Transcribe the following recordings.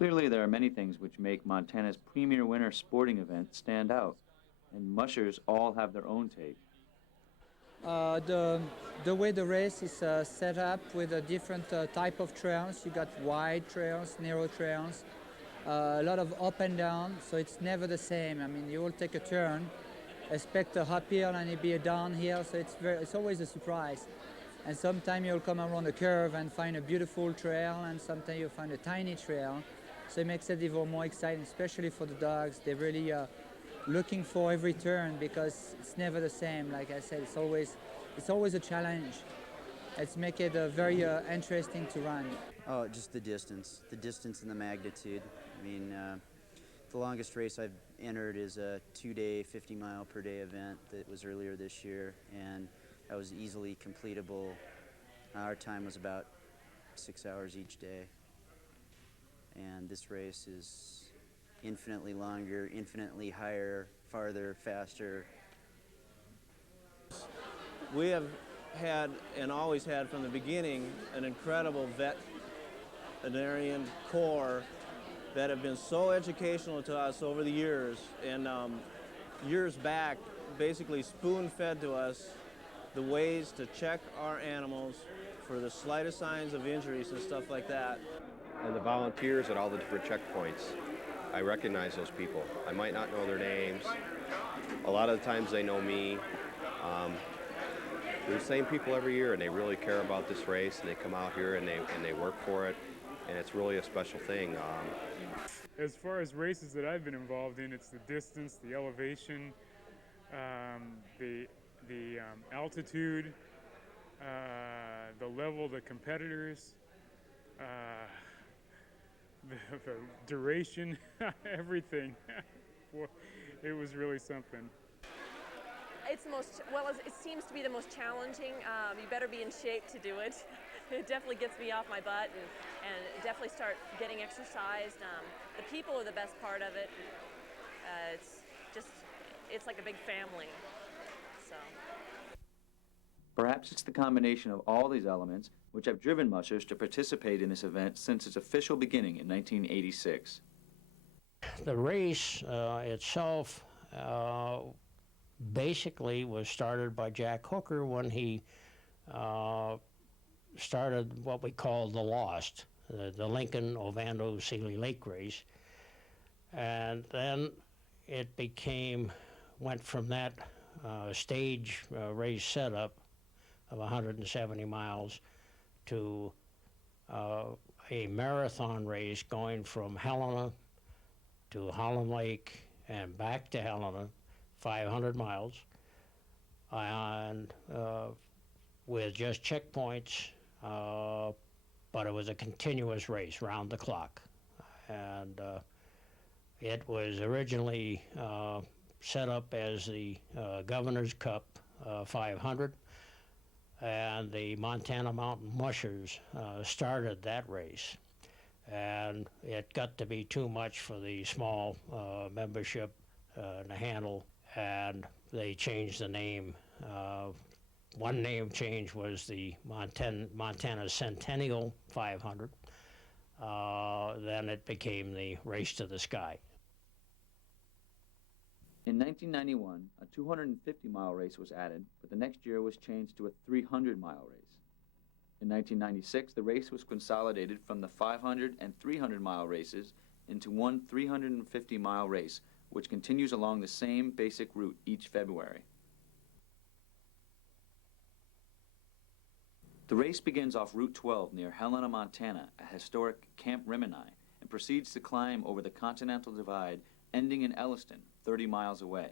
Clearly, there are many things which make Montana's premier winter sporting event stand out, and mushers all have their own take. The way the race is set up with a different type of trails. You got wide trails, narrow trails, a lot of up and down, so it's never the same. I mean, you will take a turn, expect a uphill and it be a downhill, so it's always a surprise. And sometimes you'll come around a curve and find a beautiful trail, and sometimes you'll find a tiny trail. So it makes it even more exciting, especially for the dogs. They're really looking for every turn because it's never the same. Like I said, it's always a challenge. It's make it very interesting to run. Oh, just the distance and the magnitude. I mean, the longest race I've entered is a 2-day, 50-mile-per-day event that was earlier this year, and that was easily completable. Our time was about 6 hours each day. And this race is infinitely longer, infinitely higher, farther, faster. We have had and always had from the beginning an incredible veterinarian corps that have been so educational to us over the years, and years back basically spoon-fed to us the ways to check our animals for the slightest signs of injuries and stuff like that. And the volunteers at all the different checkpoints, I recognize those people. I might not know their names. A lot of the times they know me. They're the same people every year, and they really care about this race, and they come out here and they work for it, and it's really a special thing. As far as races that I've been involved in, it's the distance, the elevation, the altitude, the level of the competitors, the duration, everything. It was really something. It's the most, well, it seems to be the most challenging. You better be in shape to do it. It definitely gets me off my butt and definitely start getting exercised. The people are the best part of it. It's like a big family, so. Perhaps it's the combination of all these elements which have driven mushers to participate in this event since its official beginning in 1986. The race itself basically was started by Jack Hooker when he started what we call the Lost, the Lincoln Ovando Seeley Lake race. And then it went from that stage race setup of 170 miles to a marathon race going from Helena to Holland Lake and back to Helena, 500 miles, and with just checkpoints, but it was a continuous race round the clock. And it was originally set up as the Governor's Cup 500, and the Montana Mountain Mushers started that race. And it got to be too much for the small membership to handle, and they changed the name. One name change was the Montana Centennial 500. Then it became the Race to the Sky. In 1991, a 250-mile race was added, but the next year was changed to a 300-mile race. In 1996, the race was consolidated from the 500 and 300-mile races into one 350-mile race, which continues along the same basic route each February. The race begins off Route 12 near Helena, Montana, at historic Camp Rimini, and proceeds to climb over the Continental Divide, ending in Elliston, 30 miles away.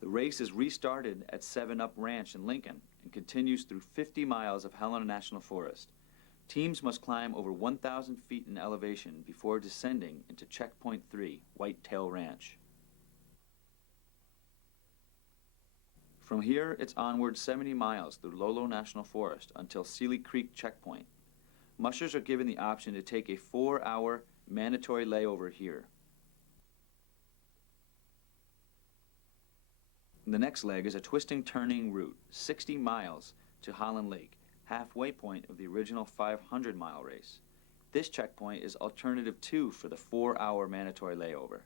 The race is restarted at 7 Up Ranch in Lincoln and continues through 50 miles of Helena National Forest. Teams must climb over 1,000 feet in elevation before descending into Checkpoint 3, Whitetail Ranch. From here, it's onward 70 miles through Lolo National Forest until Seeley Creek Checkpoint. Mushers are given the option to take a 4-hour mandatory layover here. The next leg is a twisting, turning route, 60 miles to Holland Lake, halfway point of the original 500-mile race. This checkpoint is alternative 2 for the 4-hour mandatory layover.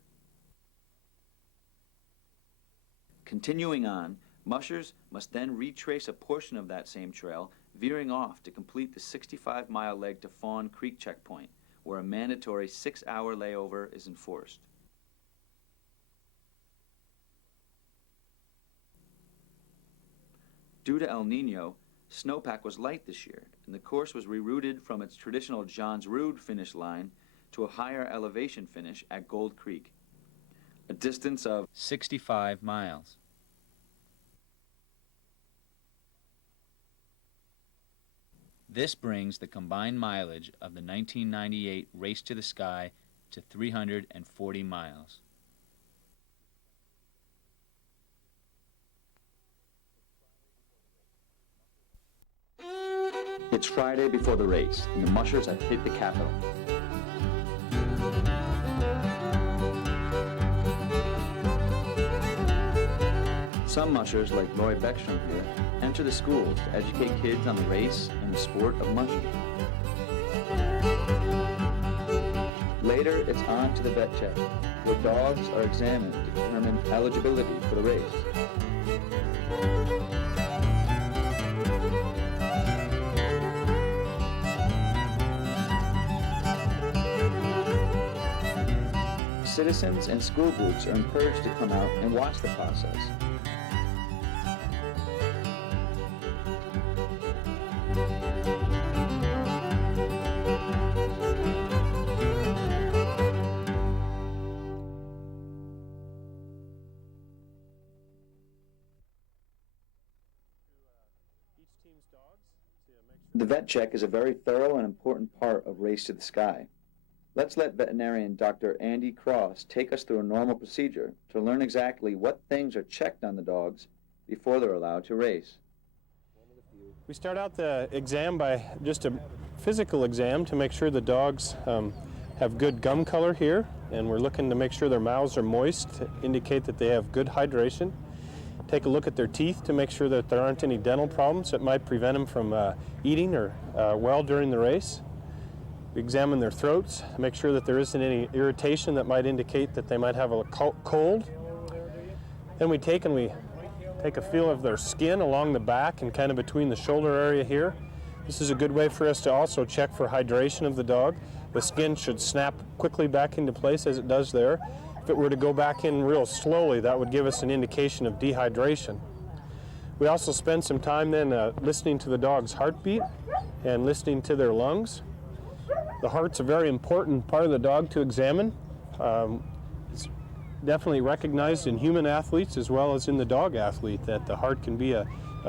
Continuing on, mushers must then retrace a portion of that same trail, veering off to complete the 65-mile leg to Fawn Creek checkpoint, where a mandatory 6-hour layover is enforced. Due to El Nino, snowpack was light this year, and the course was rerouted from its traditional Johns Rood finish line to a higher elevation finish at Gold Creek, a distance of 65 miles. This brings the combined mileage of the 1998 Race to the Sky to 340 miles. It's Friday before the race, and the mushers have hit the capital. Some mushers, like Roy Beckstrom here, enter the schools to educate kids on the race and the sport of mushing. Later, it's on to the vet check, where dogs are examined to determine eligibility for the race. Citizens and school groups are encouraged to come out and watch the process. The vet check is a very thorough and important part of Race to the Sky. Let's let veterinarian Dr. Andy Cross take us through a normal procedure to learn exactly what things are checked on the dogs before they're allowed to race. We start out the exam by just a physical exam to make sure the dogs have good gum color here, and we're looking to make sure their mouths are moist to indicate that they have good hydration. Take a look at their teeth to make sure that there aren't any dental problems that might prevent them from eating or well during the race. We examine their throats to make sure that there isn't any irritation that might indicate that they might have a cold. Then we take a feel of their skin along the back and kind of between the shoulder area here. This is a good way for us to also check for hydration of the dog. The skin should snap quickly back into place as it does there. If it were to go back in real slowly, that would give us an indication of dehydration. We also spend some time then listening to the dog's heartbeat and listening to their lungs. The heart's a very important part of the dog to examine. It's definitely recognized in human athletes as well as in the dog athlete that the heart can be a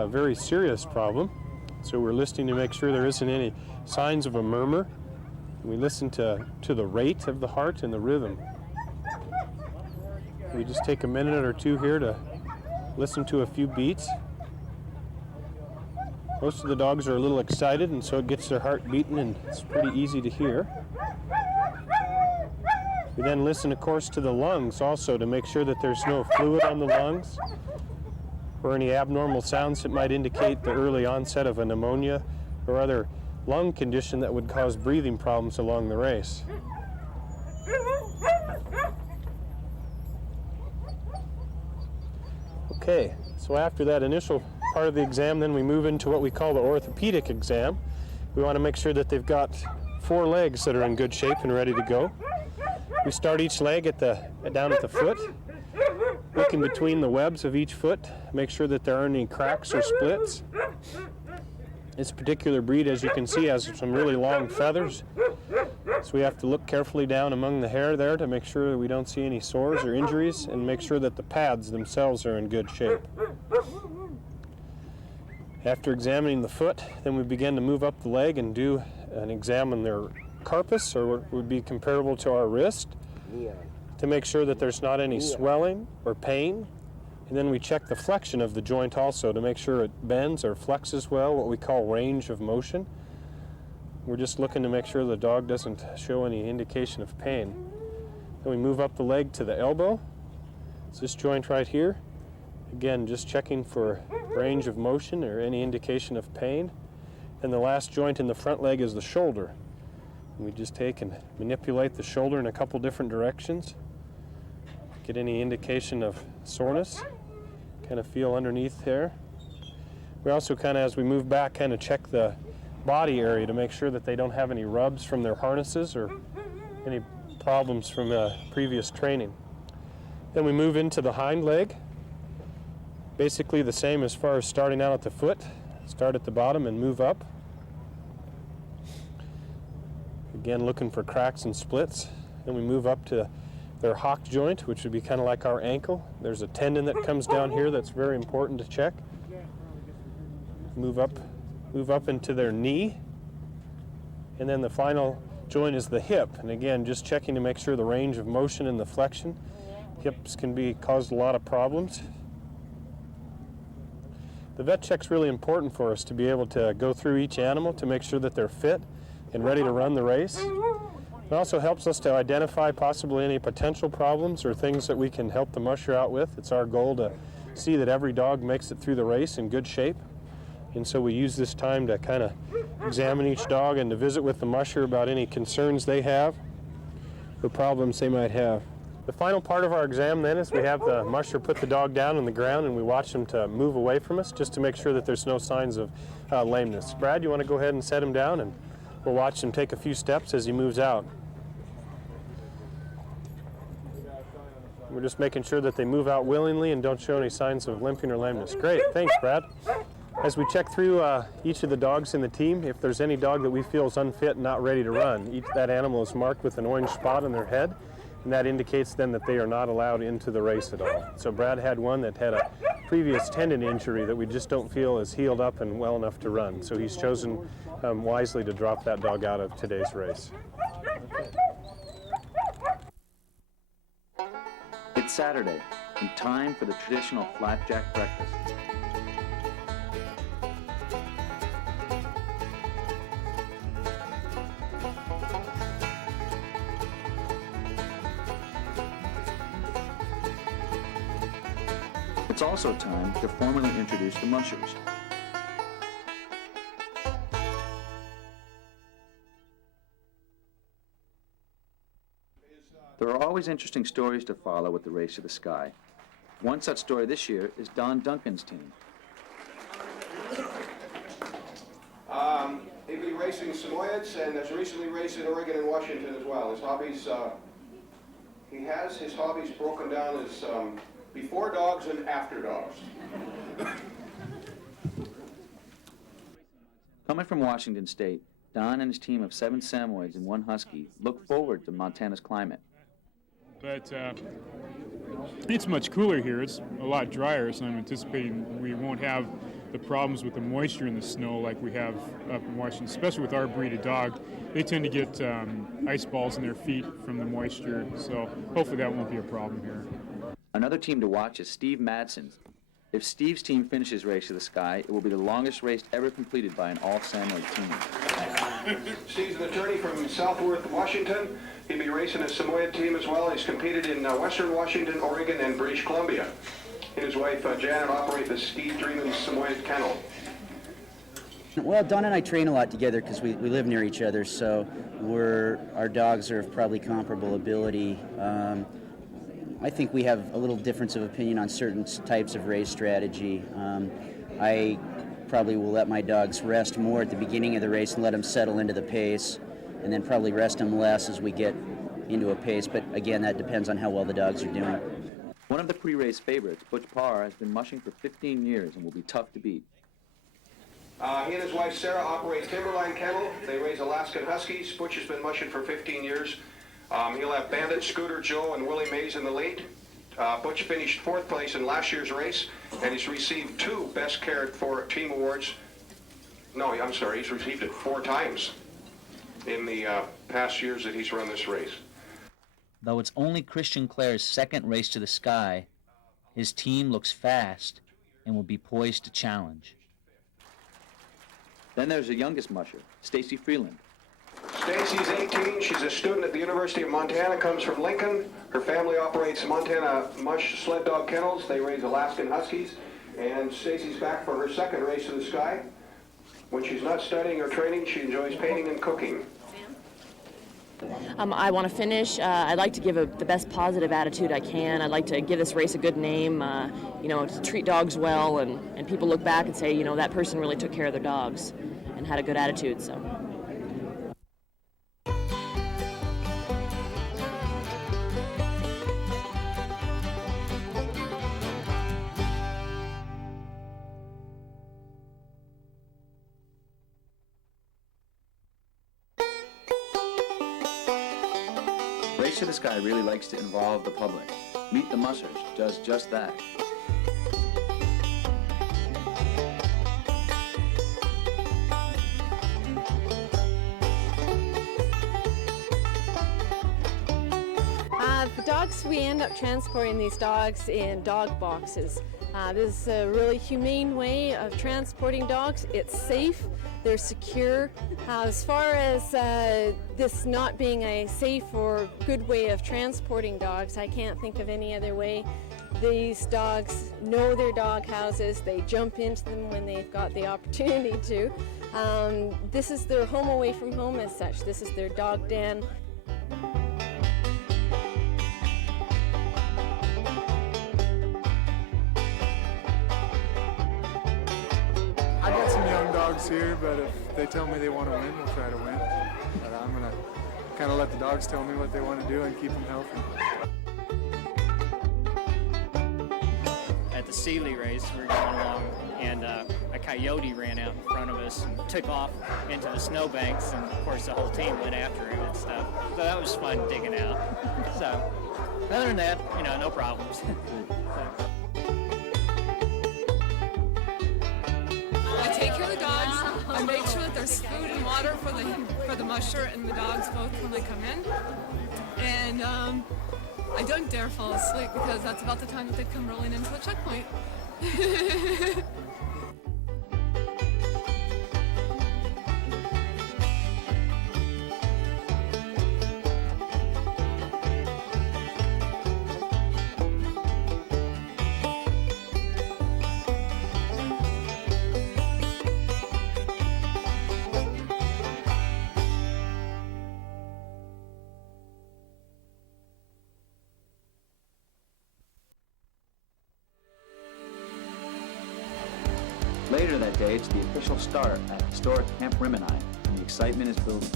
very serious problem. So we're listening to make sure there isn't any signs of a murmur. We listen to the rate of the heart and the rhythm. We just take a minute or two here to listen to a few beats. Most of the dogs are a little excited, and so it gets their heart beating, and it's pretty easy to hear. We then listen, of course, to the lungs also to make sure that there's no fluid on the lungs or any abnormal sounds that might indicate the early onset of a pneumonia or other lung condition that would cause breathing problems along the race. Okay, so after that initial part of the exam, then we move into what we call the orthopedic exam. We want to make sure that they've got 4 legs that are in good shape and ready to go. We start each leg down at the foot, looking between the webs of each foot, make sure that there aren't any cracks or splits. This particular breed, as you can see, has some really long feathers, so we have to look carefully down among the hair there to make sure that we don't see any sores or injuries, and make sure that the pads themselves are in good shape. After examining the foot, then we begin to move up the leg and do and examine their carpus, or what would be comparable to our wrist, to make sure that there's not any swelling or pain. And then we check the flexion of the joint also to make sure it bends or flexes well, what we call range of motion. We're just looking to make sure the dog doesn't show any indication of pain. Then we move up the leg to the elbow. It's this joint right here. Again, just checking for range of motion or any indication of pain. And the last joint in the front leg is the shoulder. And we just take and manipulate the shoulder in a couple different directions. Get any indication of soreness. Kind of feel underneath there. We also kind of, as we move back, kind of check the body area to make sure that they don't have any rubs from their harnesses or any problems from previous training. Then we move into the hind leg. Basically the same as far as starting out at the foot. Start at the bottom and move up. Again, looking for cracks and splits. Then we move up to their hock joint, which would be kind of like our ankle. There's a tendon that comes down here that's very important to check. Move up into their knee. And then the final joint is the hip. And again, just checking to make sure the range of motion and the flexion. Hips can cause a lot of problems. The vet check's really important for us to be able to go through each animal to make sure that they're fit and ready to run the race. It also helps us to identify possibly any potential problems or things that we can help the musher out with. It's our goal to see that every dog makes it through the race in good shape. And so we use this time to kind of examine each dog and to visit with the musher about any concerns they have or problems they might have. The final part of our exam then is we have the musher put the dog down on the ground and we watch him to move away from us just to make sure that there's no signs of lameness. Brad, you want to go ahead and set him down and we'll watch him take a few steps as he moves out. We're just making sure that they move out willingly and don't show any signs of limping or lameness. Great, thanks Brad. As we check through each of the dogs in the team, if there's any dog that we feel is unfit and not ready to run, that animal is marked with an orange spot on their head, and that indicates then that they are not allowed into the race at all. So Brad had one that had a previous tendon injury that we just don't feel is healed up and well enough to run. So he's chosen wisely to drop that dog out of today's race. It's Saturday, and time for the traditional flapjack breakfast. It's also time to formally introduce the mushers. There are always interesting stories to follow with the Race to the Sky. One such story this year is Don Duncan's team. He'll be racing Samoyeds and has recently raced in Oregon and Washington as well. His hobbies, he has his hobbies broken down as before dogs and after dogs. Coming from Washington State, Don and his team of 7 Samoyeds and 1 Husky look forward to Montana's climate. But it's much cooler here. It's a lot drier, so I'm anticipating we won't have the problems with the moisture in the snow like we have up in Washington, especially with our breed of dog. They tend to get ice balls in their feet from the moisture, so hopefully that won't be a problem here. Another team to watch is Steve Madsen's. If Steve's team finishes Race to the Sky, it will be the longest race ever completed by an all-Samoyed team. Steve's an attorney from Southworth, Washington. He'll be racing a Samoyed team as well. He's competed in Western Washington, Oregon, and British Columbia. He and his wife Janet operate the Ski Dreamin' Samoyed Kennel. Well, Don and I train a lot together because we live near each other, so our dogs are of probably comparable ability. I think we have a little difference of opinion on certain types of race strategy. I probably will let my dogs rest more at the beginning of the race and let them settle into the pace, and then probably rest them less as we get into a pace. But again, that depends on how well the dogs are doing. One of the pre-race favorites, Butch Parr, has been mushing for 15 years and will be tough to beat. He and his wife Sarah operate Timberline Kennel. They raise Alaskan Huskies. Butch has been mushing for 15 years. He'll have Bandit, Scooter Joe, and Willie Mays in the lead. Butch finished 4th place in last year's race, and he's received 2 Best Cared For Team awards. No, I'm sorry, he's received it 4 times in the past years that he's run this race. Though it's only Christian Clare's 2nd Race to the Sky, his team looks fast and will be poised to challenge. Then there's the youngest musher, Stacy Freeland. Stacy's 18. She's a student at the University of Montana, comes from Lincoln. Her family operates Montana Mush Sled Dog Kennels. They raise Alaskan Huskies. And Stacy's back for her 2nd Race to the Sky. When she's not studying or training, she enjoys painting and cooking. I want to finish. I'd like to give the best positive attitude I can. I'd like to give this race a good name, to treat dogs well, and people look back and say, that person really took care of their dogs and had a good attitude. So. Race to the Sky really likes to involve the public. Meet the Mussers does just that. The dogs, we end up transporting these dogs in dog boxes. This is a really humane way of transporting dogs. It's safe, they're secure. As far as this not being a safe or good way of transporting dogs, I can't think of any other way. These dogs know their dog houses, they jump into them when they've got the opportunity to. This is their home away from home as such. This is their dog den. I got some young dogs here, but if they tell me they want to win, we'll try to win. But I'm going to kind of let the dogs tell me what they want to do and keep them healthy. At the Seeley race, we were going along, and a coyote ran out in front of us and took off into the snowbanks, and of course the whole team went after him and stuff. So that was fun digging out. So other than that, no problems. I take care of the dogs. I make sure that there's food and water for the musher and the dogs both when they come in. And I don't dare fall asleep because that's about the time that they come rolling into the checkpoint. Later that day, it's the official start at historic Camp Rimini, and the excitement is building.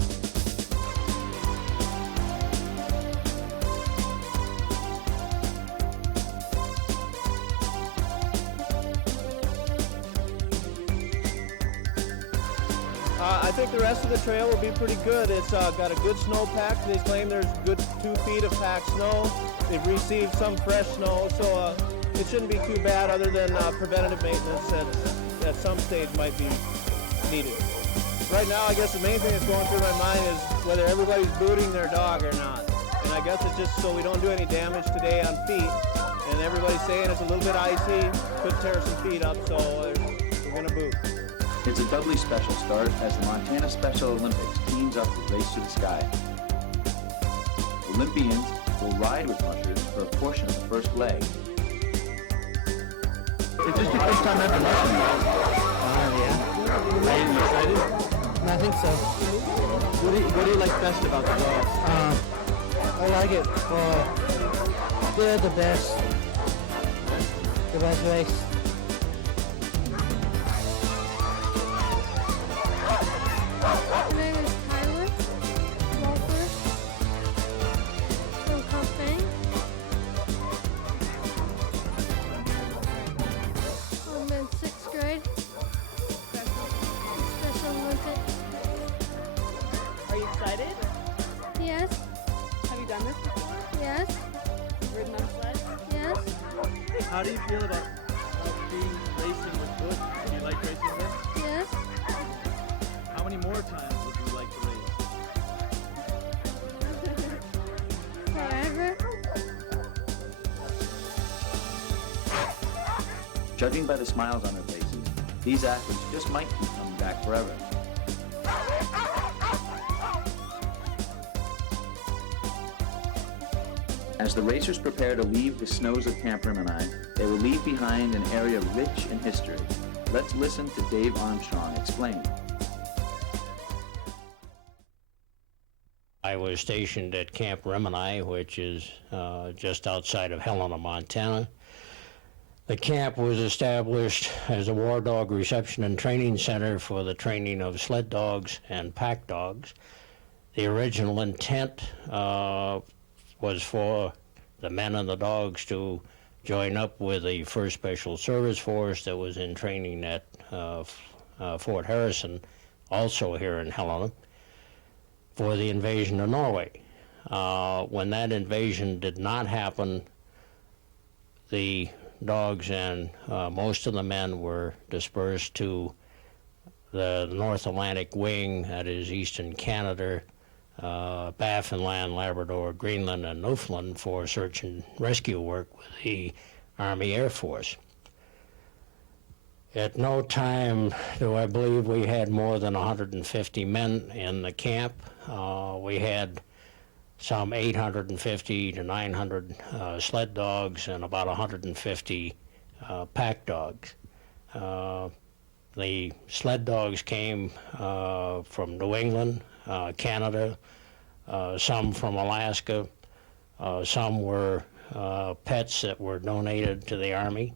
I think the rest of the trail will be pretty good. It's got a good snow pack. They claim there's good 2 feet of packed snow. They've received some fresh snow, so it shouldn't be too bad other than preventative maintenance that at some stage might be needed. Right now, I guess the main thing that's going through my mind is whether everybody's booting their dog or not. And I guess it's just so we don't do any damage today on feet. And everybody's saying it's a little bit icy, could tear some feet up, so we're going to boot. It's a doubly special start as the Montana Special Olympics teams up with Race to the Sky. Olympians will ride with mushers for a portion of the first leg. Is this your first time at the mushroom? Yeah. Are you excited? I think so. What do you like best about the dogs? I like it. They're the best. The best race. My name is Tyler Walker from Company. I'm in 6th grade. Special Olympics. Are you excited? Yes. Have you done this before? Yes. You've ridden on sled? Yes. How do you feel about racing with Butch? Do you like racing with him? Yes. How many more times would you like to race? Forever. Judging by the smiles on their faces, these athletes just might keep coming back forever. As the racers prepare to leave the snows of Camp Rimini, they will leave behind an area rich in history. Let's listen to Dave Armstrong explain. I was stationed at Camp Remini, which is just outside of Helena, Montana. The camp was established as a war dog reception and training center for the training of sled dogs and pack dogs. The original intent was for the men and the dogs to join up with the 1st Special Service Force that was in training at Fort Harrison, also here in Helena, for the invasion of Norway. When that invasion did not happen, the dogs and most of the men were dispersed to the North Atlantic Wing, that is Eastern Canada, Baffinland, Labrador, Greenland, and Newfoundland for search and rescue work with the Army Air Force. At no time do I believe we had more than 150 men in the camp. We had some 850 to 900 sled dogs and about 150 pack dogs. The sled dogs came from New England, Canada, some from Alaska, some were pets that were donated to the Army.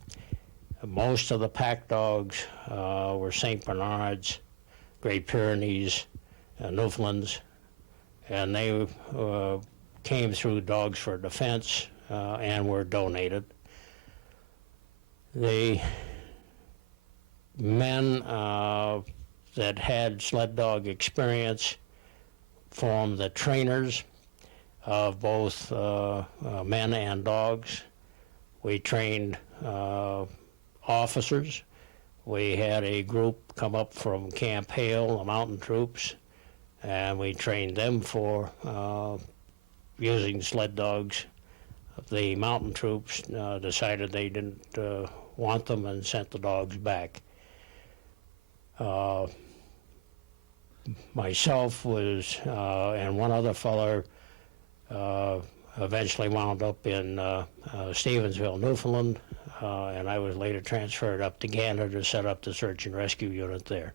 Most of the pack dogs were St. Bernards, Great Pyrenees, Newfoundlands, and they came through Dogs for Defense and were donated. The men that had sled dog experience formed the trainers of both men and dogs. We trained officers. We had a group come up from Camp Hale, the mountain troops, and we trained them for using sled dogs. The mountain troops decided they didn't want them and sent the dogs back. Myself was, and one other feller eventually wound up in Stevensville, Newfoundland, and I was later transferred up to Gander to set up the search and rescue unit there.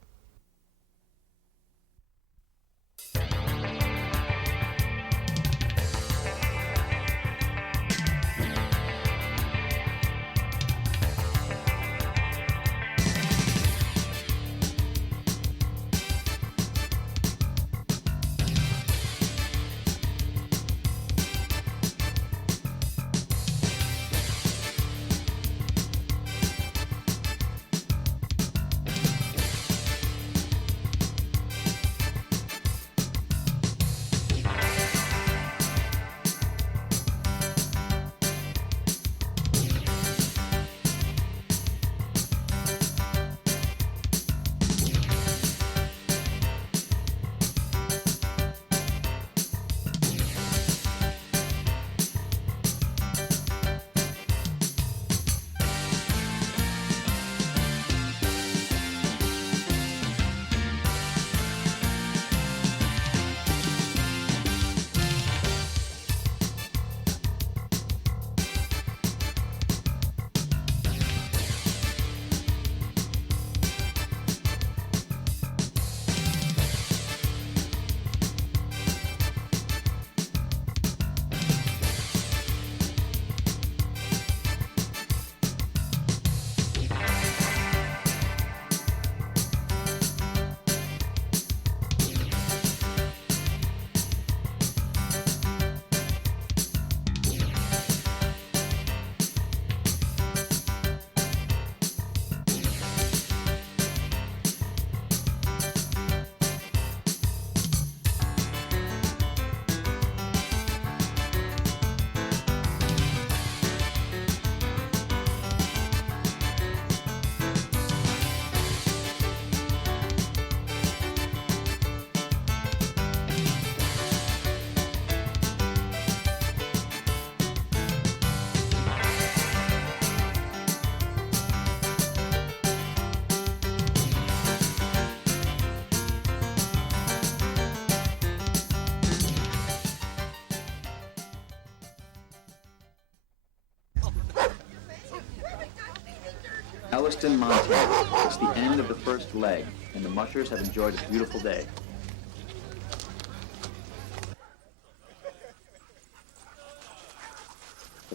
Elliston, Montana. It's the end of the first leg, and the mushers have enjoyed a beautiful day.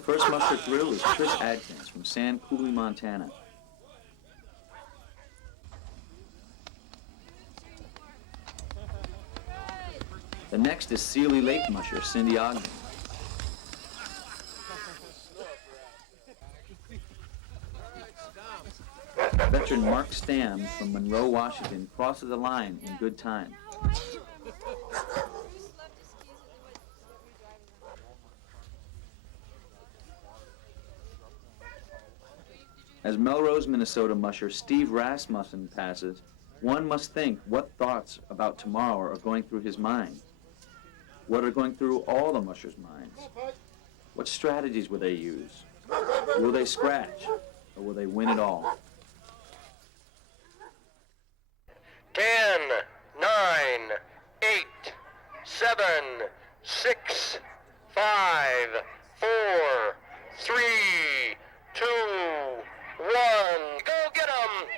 first musher through is Chris Adkins from San Coulee, Montana. The next is Sealy Lake musher Cindy Ogden. Veteran Mark Stamm from Monroe, Washington crosses the line in good time. As Melrose, Minnesota musher Steve Rasmussen passes, one must think what thoughts about tomorrow are going through his mind. What are going through all the mushers' minds? What strategies will they use? Will they scratch, or will they win it all? 10, 9, 8, 7, 6, 5, 4, 3, 2, 1. Go get 'em!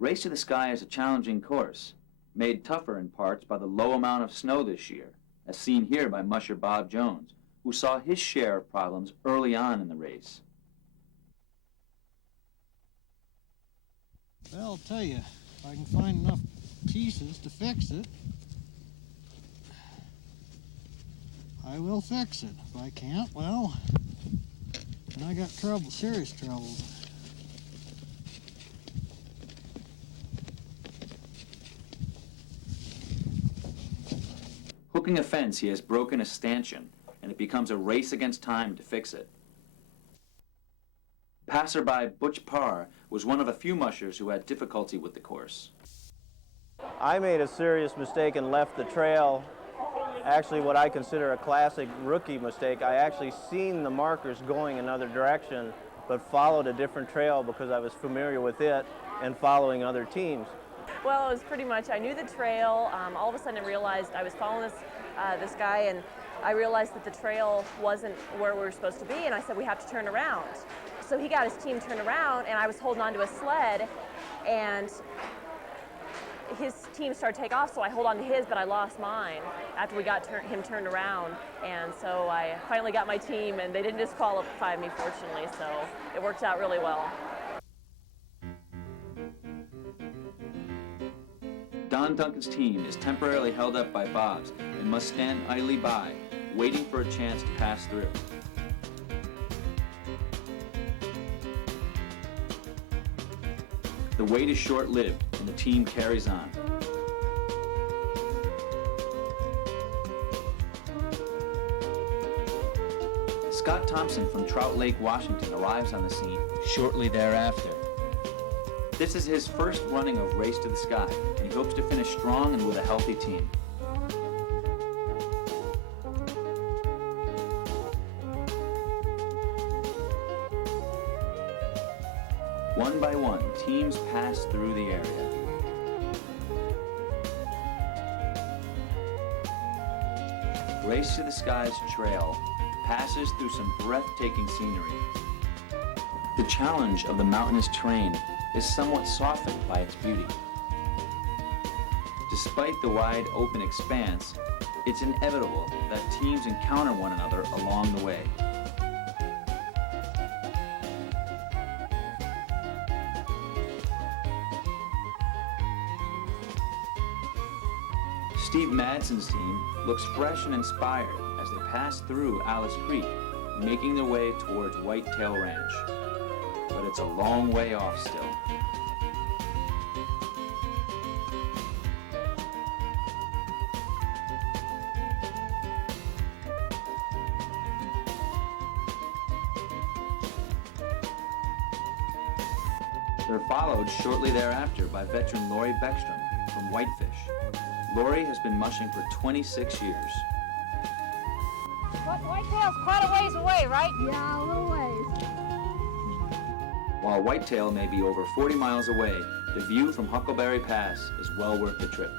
Race to the Sky is a challenging course, made tougher in parts by the low amount of snow this year, as seen here by musher Bob Jones, who saw his share of problems early on in the race. Well, I'll tell you, if I can find enough pieces to fix it, I will fix it. If I can't, well, then I got trouble, serious trouble. Hooking a fence, he has broken a stanchion, and it becomes a race against time to fix it. Passerby Butch Parr was one of a few mushers who had difficulty with the course. I made a serious mistake and left the trail. Actually, what I consider a classic rookie mistake. I actually seen the markers going another direction, but followed a different trail because I was familiar with it and following other teams. Well, it was pretty much, I knew the trail. All of a sudden I realized I was following this guy, and I realized that the trail wasn't where we were supposed to be, and I said, we have to turn around. So he got his team turned around, and I was holding onto a sled, and his team started to take off, so I hold on to his, but I lost mine after we got him turned around. And so I finally got my team, and they didn't disqualify me, fortunately, so it worked out really well. Don Duncan's team is temporarily held up by bobs and must stand idly by, waiting for a chance to pass through. The wait is short-lived, and the team carries on. Scott Thompson from Trout Lake, Washington arrives on the scene shortly thereafter. This is his first running of Race to the Sky, and he hopes to finish strong and with a healthy team. One by one, teams pass through the area. Race to the Sky's trail passes through some breathtaking scenery. The challenge of the mountainous terrain is somewhat softened by its beauty. Despite the wide open expanse, it's inevitable that teams encounter one another along the way. Steve Madsen's team looks fresh and inspired as they pass through Alice Creek, making their way towards Whitetail Ranch. But it's a long way off still. They're followed shortly thereafter by veteran Laurie Beckstrom from Whitefish. Laurie has been mushing for 26 years. Whitetail's quite a ways away, right? Yeah, a little ways. While Whitetail may be over 40 miles away, the view from Huckleberry Pass is well worth the trip.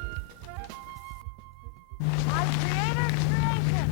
My creator's creation.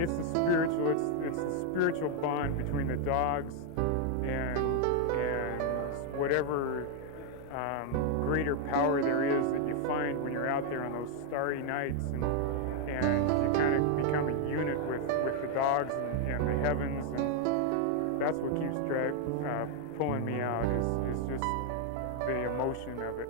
It's the spiritual bond between the dogs and whatever greater power there is that you find when you're out there on those starry nights, and you kind of become a unit with the dogs and the heavens, and that's what keeps pulling me out is just the emotion of it.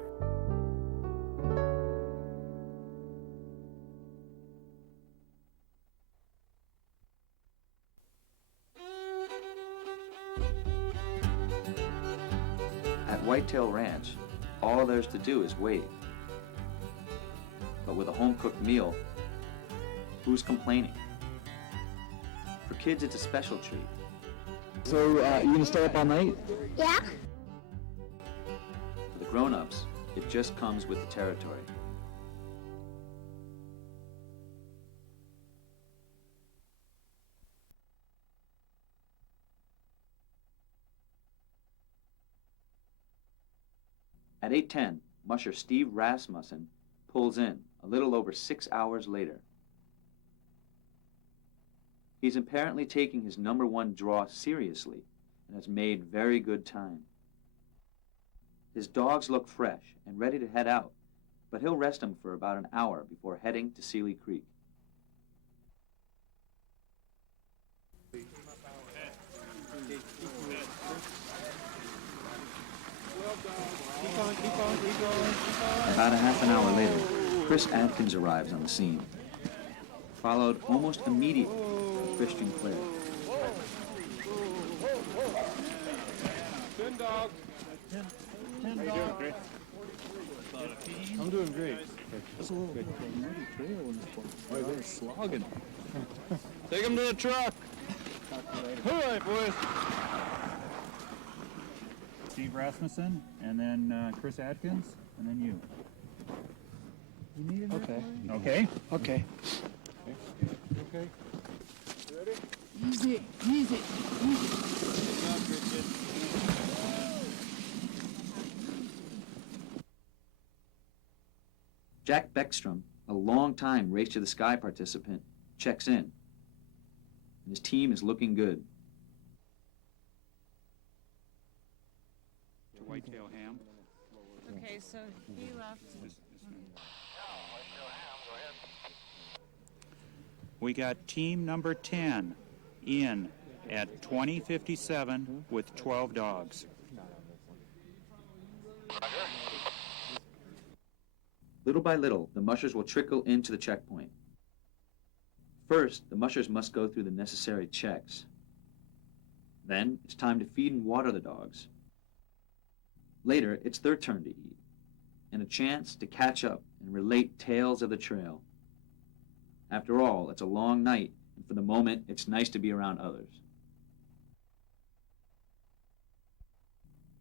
At Whitetail Ranch, all there's to do is wait. But with a home-cooked meal, who's complaining? For kids, it's a special treat. So, you gonna stay up all night? Yeah. For the grown-ups, it just comes with the territory. At 8:10, musher Steve Rasmussen pulls in a little over 6 hours later. He's apparently taking his #1 draw seriously and has made very good time. His dogs look fresh and ready to head out, but he'll rest them for about an hour before heading to Seeley Creek. About a half an hour later, Chris Adkins arrives on the scene, followed almost immediately by Christian Clare. How you doing, Chris? I'm doing great. That's a little bit muddy trail in this place. Oh, they're slogging. Take them to the truck. All right, boys. Steve Rasmussen, and then Chris Adkins, and then you. You need it? Okay. Okay. Okay. Okay. Ready? Easy, easy, easy. Jack Beckstrom, a long-time Race to the Sky participant, checks in. And his team is looking good. Whitetail ham. Okay, so he left. We got team number 10 in at 20:57 with 12 dogs. Little by little, the mushers will trickle into the checkpoint. First, the mushers must go through the necessary checks. Then, it's time to feed and water the dogs. Later, it's their turn to eat, and a chance to catch up and relate tales of the trail. After all, it's a long night, and for the moment, it's nice to be around others.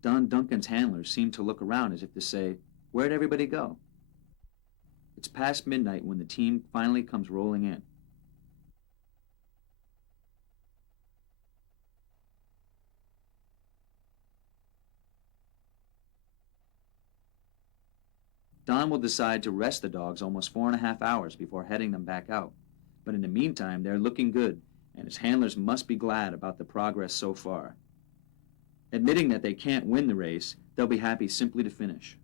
Don Duncan's handlers seem to look around as if to say, "Where'd everybody go?" It's past midnight when the team finally comes rolling in. Don will decide to rest the dogs almost 4.5 hours before heading them back out. But in the meantime, they're looking good, and his handlers must be glad about the progress so far. Admitting that they can't win the race, they'll be happy simply to finish.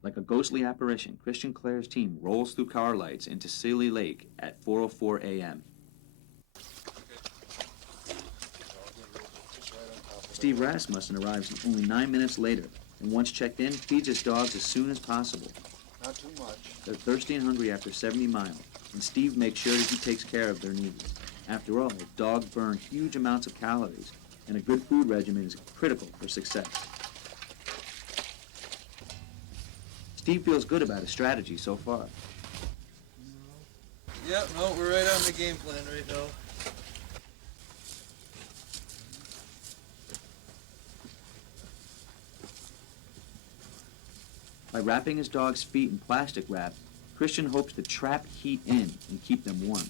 Like a ghostly apparition, Christian Clare's team rolls through car lights into Seeley Lake at 4:04 a.m. Steve Rasmussen arrives only 9 minutes later, and once checked in, feeds his dogs as soon as possible. Not too much. They're thirsty and hungry after 70 miles, and Steve makes sure that he takes care of their needs. After all, dogs burn huge amounts of calories, and a good food regimen is critical for success. Steve feels good about his strategy so far. Yep, no, we're right on the game plan right now. By wrapping his dog's feet in plastic wrap, Christian hopes to trap heat in and keep them warm.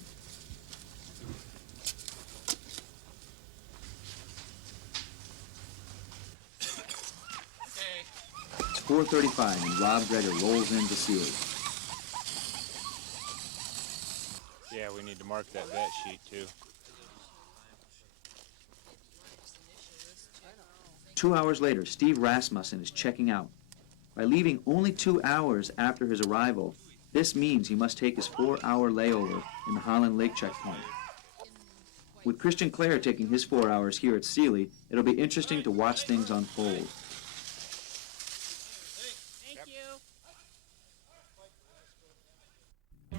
It's 4:35 and Rob Greger rolls into Seeley. Yeah, we need to mark that vet sheet too. 2 hours later, Steve Rasmussen is checking out. By leaving only 2 hours after his arrival, this means he must take his 4-hour layover in the Holland Lake checkpoint. With Christian Clare taking his 4 hours here at Seeley, it'll be interesting to watch things unfold.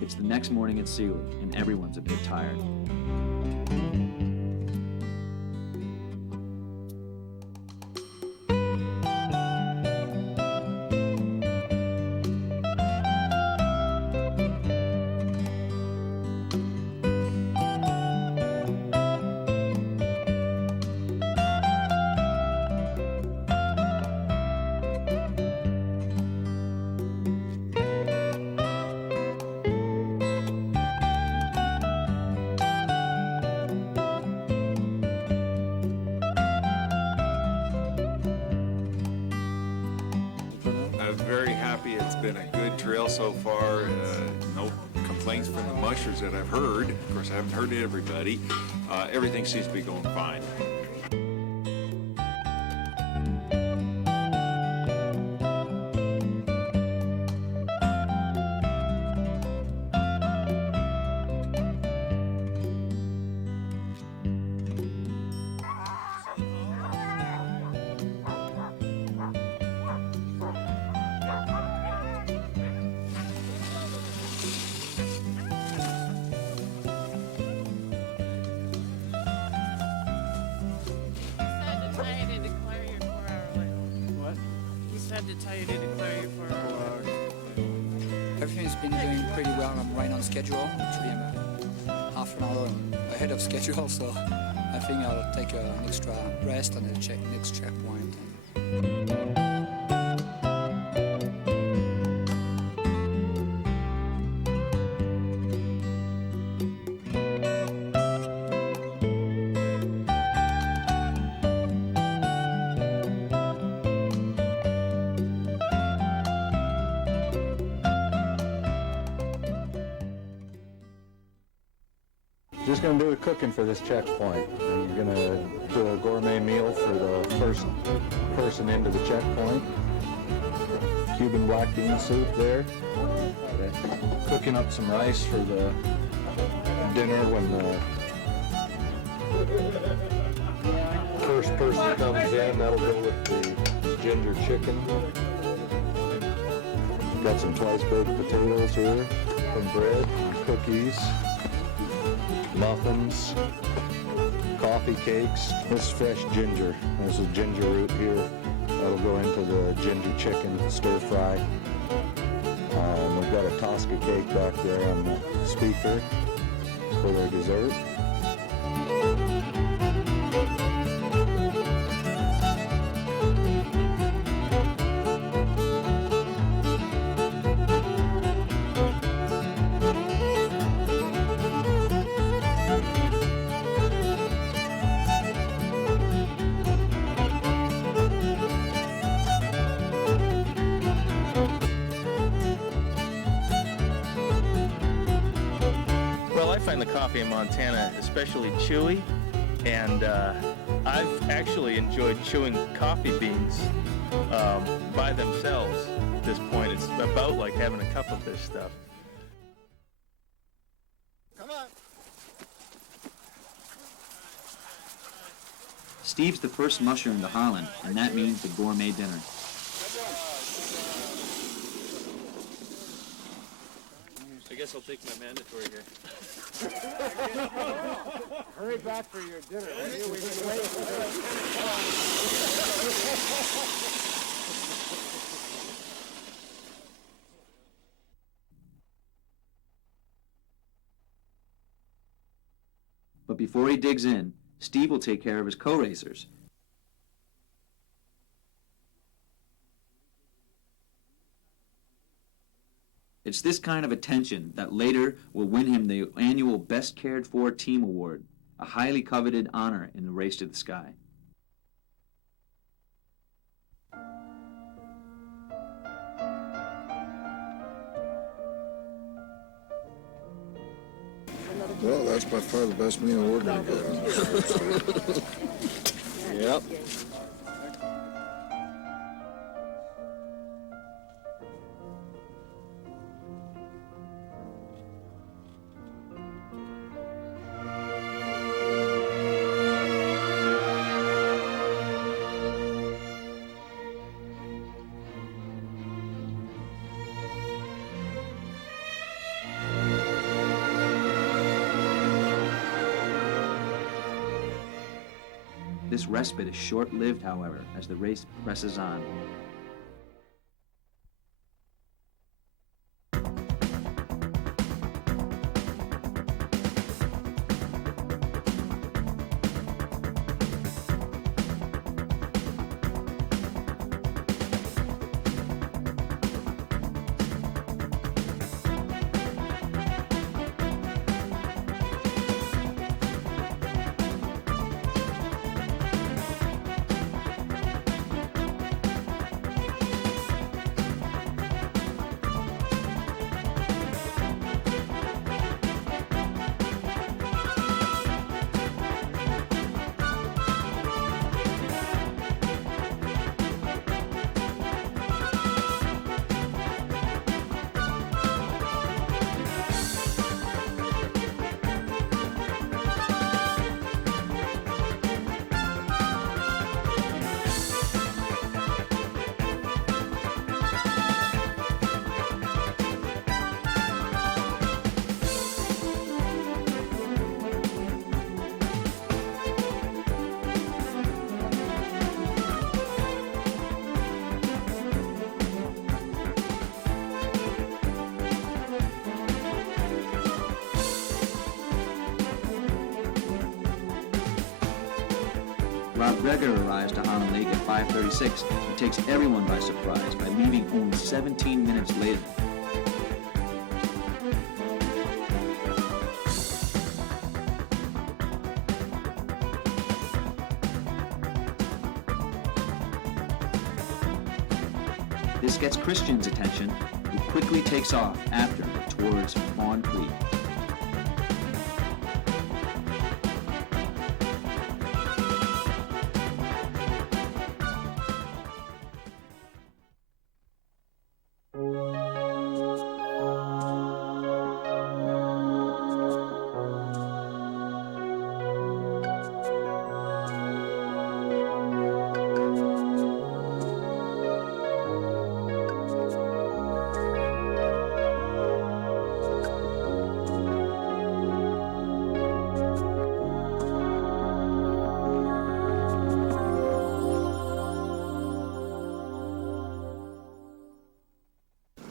It's the next morning at Seeley, and everyone's a bit tired. So far, no complaints from the mushers that I've heard. Of course, I haven't heard everybody. Everything seems to be going fine. had to tell you to declare you for? Everything's been doing pretty well. I'm right on schedule. Actually, I'm half an hour ahead of schedule, so I think I'll take an extra rest and then check next checkpoint. Just going to do the cooking for this checkpoint. And you're going to do a gourmet meal for the first person into the checkpoint. Cuban black bean soup there. Cooking up some rice for the dinner when the first person comes in. That'll go with the ginger chicken. Got some twice baked potatoes here, some bread, cookies, muffins, coffee cakes. This is fresh ginger. This is ginger root here. That'll go into the ginger chicken stir fry. We've got a Tosca cake back there on the speaker for their dessert. The coffee in Montana especially chewy, and I've actually enjoyed chewing coffee beans by themselves at this point. It's about like having a cup of this stuff. Come on. Steve's the first musher into Holland, and that means the gourmet dinner. I guess I'll take my mandatory here. Hurry back for your dinner. We've been waiting for But before he digs in, Steve will take care of his co-racers. It's this kind of attention that later will win him the annual Best Cared For Team Award, a highly coveted honor in the Race to the Sky. Well, that's by far the best meal we're going to get. Yep. This respite is short-lived, however, as the race presses on. Rob Greger arrives to Holland Lake at 5:36 and takes everyone by surprise by leaving only 17 minutes later. This gets Christian's attention, who quickly takes off after towards Fawn Creek.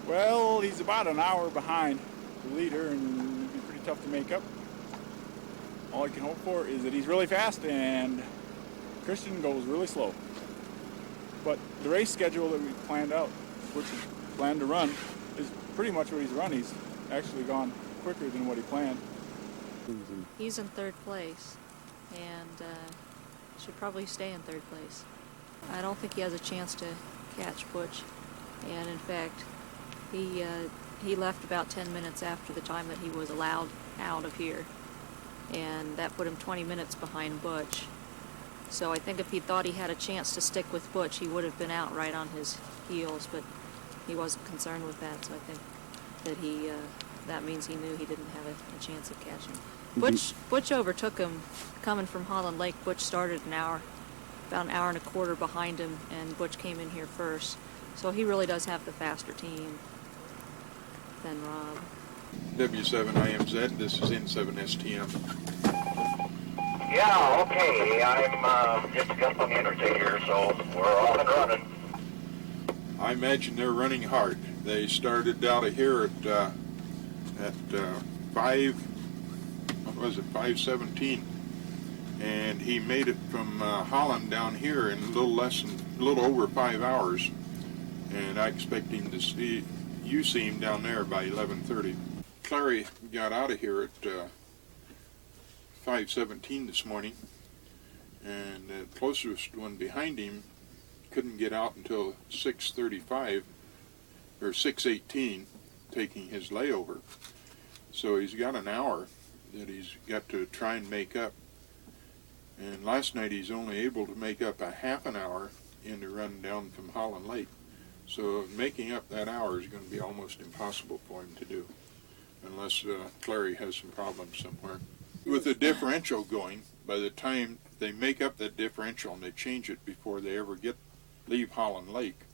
Well, he's about an hour behind the leader, and it'd be pretty tough to make up. All I can hope for is that he's really fast and Christian goes really slow. But the race schedule that we planned out, which he planned to run, is pretty much what he's run. He's actually gone quicker than what he planned. He's in third place and should probably stay in third place. I don't think he has a chance to catch Butch, and in fact, he left about 10 minutes after the time that he was allowed out of here, and that put him 20 minutes behind Butch. So I think if he thought he had a chance to stick with Butch, he would have been out right on his heels, but he wasn't concerned with that, so I think that that means he knew he didn't have a chance of catching. Butch overtook him coming from Holland Lake. Butch started about an hour and a quarter behind him, and Butch came in here first. So he really does have the faster team than Rob. W7IMZ, this is N7STM. Yeah, okay, I'm just a couple of minutes here, so we're off and running. I imagine they're running hard. They started out of here at 5:17, and he made it from Holland down here in a little over 5 hours, and I expect him to see him down there by 11:30. Clary got out of here at 5:17 this morning, and the closest one behind him couldn't get out until 6:35 or 6:18, taking his layover. So he's got an hour that he's got to try and make up. And last night he's only able to make up a half an hour in the run down from Holland Lake. So making up that hour is going to be almost impossible for him to do, unless Clary has some problems somewhere. With the differential going, by the time they make up that differential and they change it before they ever leave Holland Lake.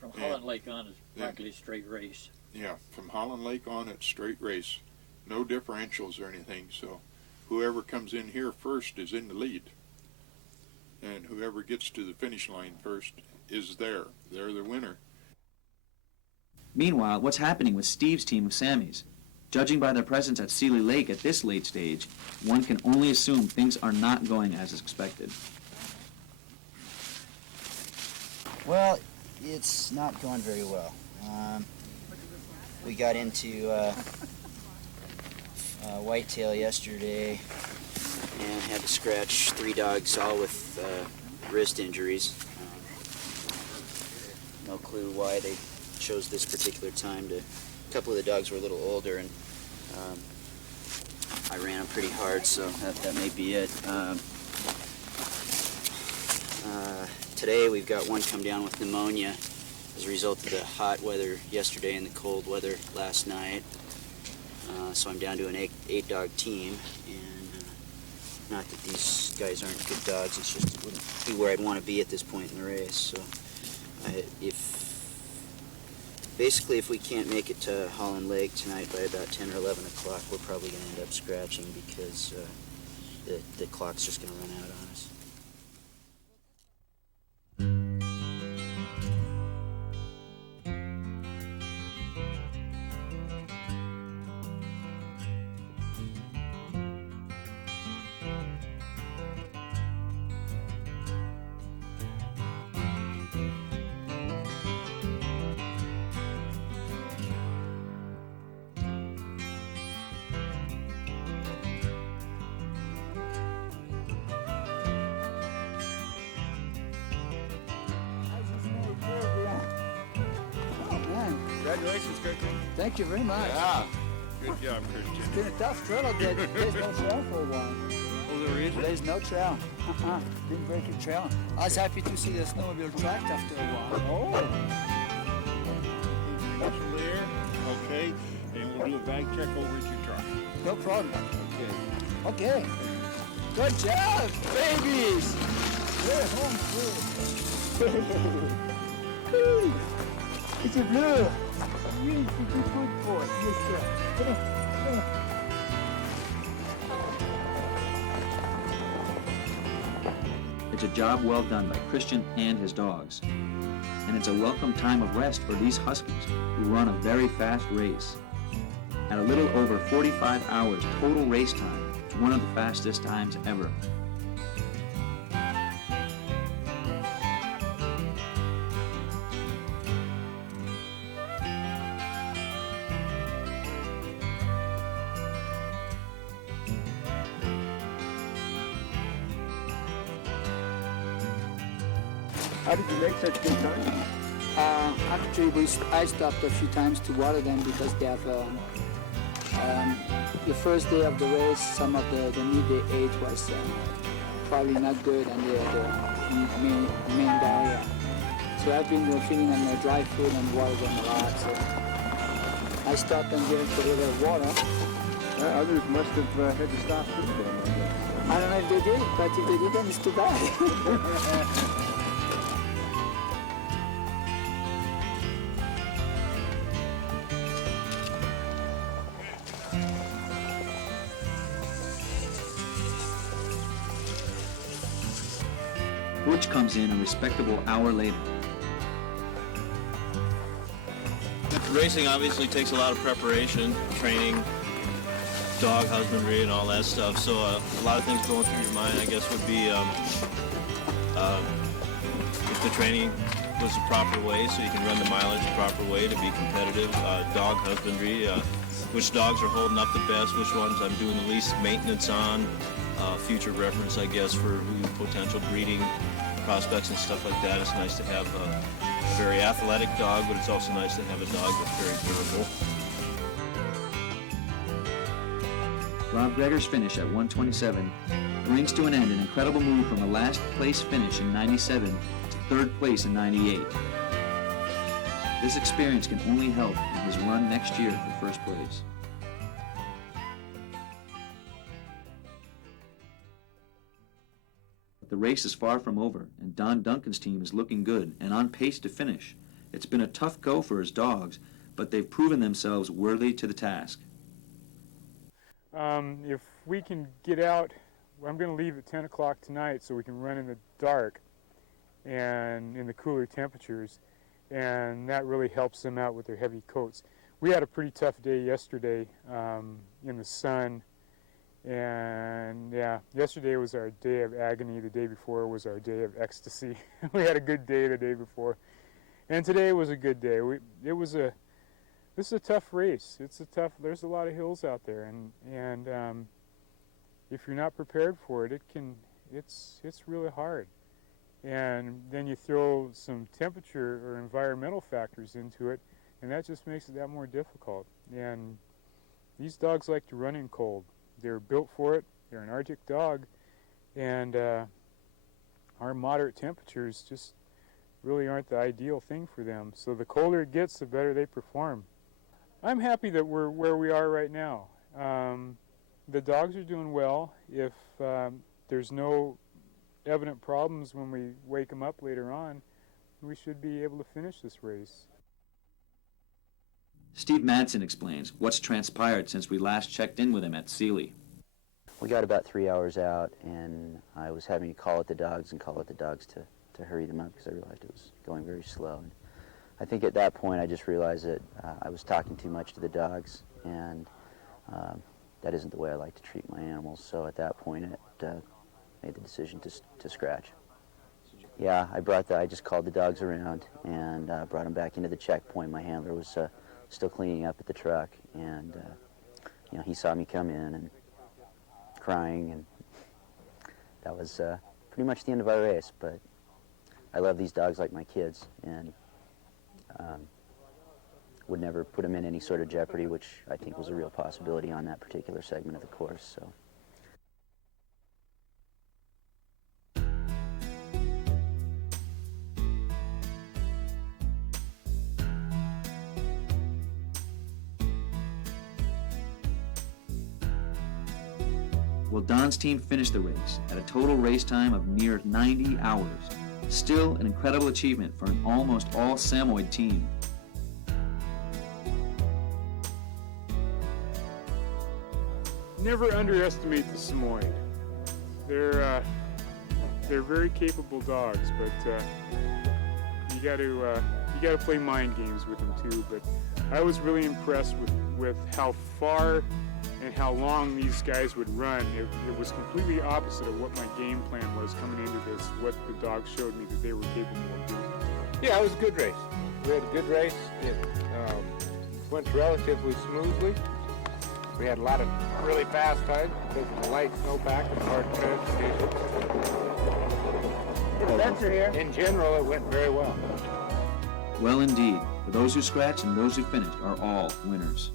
From Holland Lake on is practically straight race. Yeah, from Holland Lake on it's straight race. No differentials or anything, so whoever comes in here first is in the lead. And whoever gets to the finish line first is there. They're the winner. Meanwhile, what's happening with Steve's team of Sammies? Judging by their presence at Seeley Lake at this late stage, one can only assume things are not going as expected. Well, it's not going very well. We got into whitetail yesterday and had to scratch 3 dogs, all with wrist injuries. No clue why they chose this particular time. A couple of the dogs were a little older, and I ran them pretty hard, so that may be it. Today we've got one come down with pneumonia as a result of the hot weather yesterday and the cold weather last night. So I'm down to an 8-dog team, and not that these guys aren't good dogs, it's just it wouldn't be where I'd want to be at this point in the race. So basically if we can't make it to Holland Lake tonight by about 10 or 11 o'clock, we're probably going to end up scratching because the clock's just going to run out on us. Congratulations, Christian. Thank you very much. Yeah. Good job, Christian. It's been a tough trail out there. There's no trail for a while. Oh, there is? There's no trail. Didn't break a trail. I was happy to see the snowmobile track after a while. Oh. From there. Okay. And we'll do a bag check over at your truck. No problem. Okay. Okay. Good job, babies. We're home free. It's a blue. Really good boy. Yes, sir. Come on. It's a job well done by Christian and his dogs. And it's a welcome time of rest for these Huskies who run a very fast race. At a little over 45 hours total race time, it's one of the fastest times ever. How did you make such good time? Actually, I stopped a few times to water them because they have the first day of the race, some of the meat they ate was probably not good, and they had the main diarrhea. So I've been feeding them dry food and water them a lot. So I stopped and gave them a little water. Others must have had to stop too then. I don't know if they did, but if they didn't, it's too bad. Butch comes in a respectable hour later. Racing obviously takes a lot of preparation, training, dog husbandry and all that stuff, so a lot of things going through your mind, I guess, would be if the training was the proper way, so you can run the mileage the proper way to be competitive, dog husbandry, which dogs are holding up the best, which ones I'm doing the least maintenance on, future reference, I guess, for potential breeding prospects and stuff like that. It's nice to have a very athletic dog, but it's also nice to have a dog that's very durable. Rob Greger's finish at 127 brings to an end an incredible move from a last place finish in 97 to third place in 98. This experience can only help in his run next year for first place. The race is far from over, and Don Duncan's team is looking good and on pace to finish. It's been a tough go for his dogs, but they've proven themselves worthy to the task. If we can get out, I'm going to leave at 10 o'clock tonight so we can run in the dark and in the cooler temperatures, and that really helps them out with their heavy coats. We had a pretty tough day yesterday in the sun. And yeah, yesterday was our day of agony. The day before was our day of ecstasy. We had a good day the day before, and today was a good day. This is a tough race. There's a lot of hills out there, and if you're not prepared for it, it's really hard. And then you throw some temperature or environmental factors into it, and that just makes it that more difficult. And these dogs like to run in cold. They're built for it. They're an Arctic dog, and our moderate temperatures just really aren't the ideal thing for them. So the colder it gets, the better they perform. I'm happy that we're where we are right now. The dogs are doing well. If there's no evident problems when we wake them up later on, we should be able to finish this race. Steve Madsen explains what's transpired since we last checked in with him at Sealy. We got about 3 hours out, and I was having to call at the dogs to hurry them up because I realized it was going very slow. And I think at that point I just realized that I was talking too much to the dogs, and that isn't the way I like to treat my animals. So at that point I made the decision to scratch. Yeah, I just called the dogs around and brought them back into the checkpoint. My handler was still cleaning up at the truck, and he saw me come in and crying, and that was pretty much the end of our race. But I love these dogs like my kids, and would never put him in any sort of jeopardy, which I think was a real possibility on that particular segment of the course. So. Well, Don's team finished the race at a total race time of near 90 hours. Still an incredible achievement for an almost all-Samoyed team. Never underestimate the Samoyed. They're very capable dogs, but you got to play mind games with them too. But I was really impressed with how far and how long these guys would run. It was completely opposite of what my game plan was coming into this, what the dogs showed me that they were capable of doing. Yeah, it was a good race. We had a good race. It went relatively smoothly. We had a lot of really fast times because of the light snowpack and hard transportation. In general, it went very well. Well, indeed. For those who scratched and those who finished are all winners.